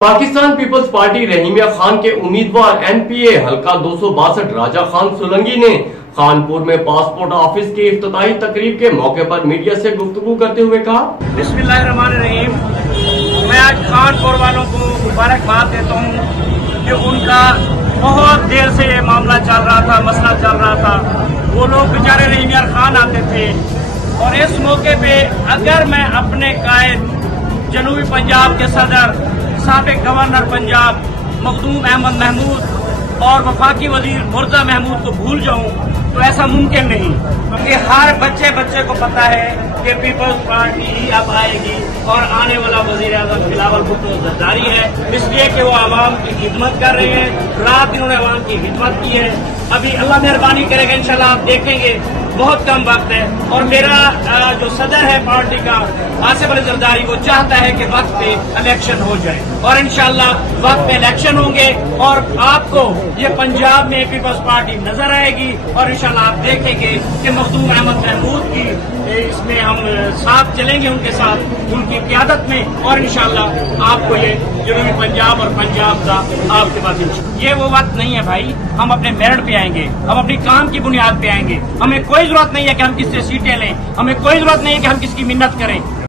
Pakistan peoples party Rahimiya Khan के उम्मीदवार NPA हल्का 262 राजा खान सोलंकी ने कानपुर में पासपोर्ट ऑफिस की इफ्तिताही तकरीब के मौके पर मीडिया से गुफ्तगू करते हुए कहा, बिस्मिल्लाहिर्रहमानिर्रहीम। मैं आज कानपुर वालों को मुबारकबाद देता हूँ कि उनका बहुत देर से ये मामला चल रहा था, मसला चल रहा था। वो लोग बेचारे रहीमिया खान आते थे और इस मौके पे अगर मैं अपने कायद जनूबी पंजाब के सदर, साबिक गवर्नर पंजाब मखदूम अहमद महमूद और वफाकी वजीर मुर्जा महमूद को भूल जाऊं तो ऐसा मुमकिन नहीं, क्योंकि हर बच्चे को पता है कि पीपल्स पार्टी ही अब आएगी और आने वाला वजीर आजम बिलावल भुट्टो जरदारी है, इसलिए कि वो आवाम की खिदमत कर रहे हैं। रात इन्होंने आवाम की खिदमत की है। अभी अल्लाह मेहरबानी करेगा, इंशाल्लाह आप देखेंगे बहुत कम वक्त है। और मेरा जो सदर है पार्टी का आसिफ अली जरदारी, वो चाहता है कि वक्त पे इलेक्शन हो जाए और इंशाल्लाह वक्त पे इलेक्शन होंगे और आपको ये पंजाब में पीपल्स पार्टी नजर आएगी और इंशाल्लाह आप देखेंगे कि मखदूम अहमद महमूद की इसमें हम साथ चलेंगे, उनके साथ उनकी क़यादत में, और इंशाल्लाह आपको ये जनूबी पंजाब और पंजाब का आपके पास ये वो वक्त नहीं है भाई। हम अपने मेरिट पे आएंगे, हम अपनी काम की बुनियाद पे आएंगे। हमें कोई जरूरत नहीं है कि हम किससे सीटें लें, हमें कोई जरूरत नहीं है कि हम किसकी मिन्नत करें।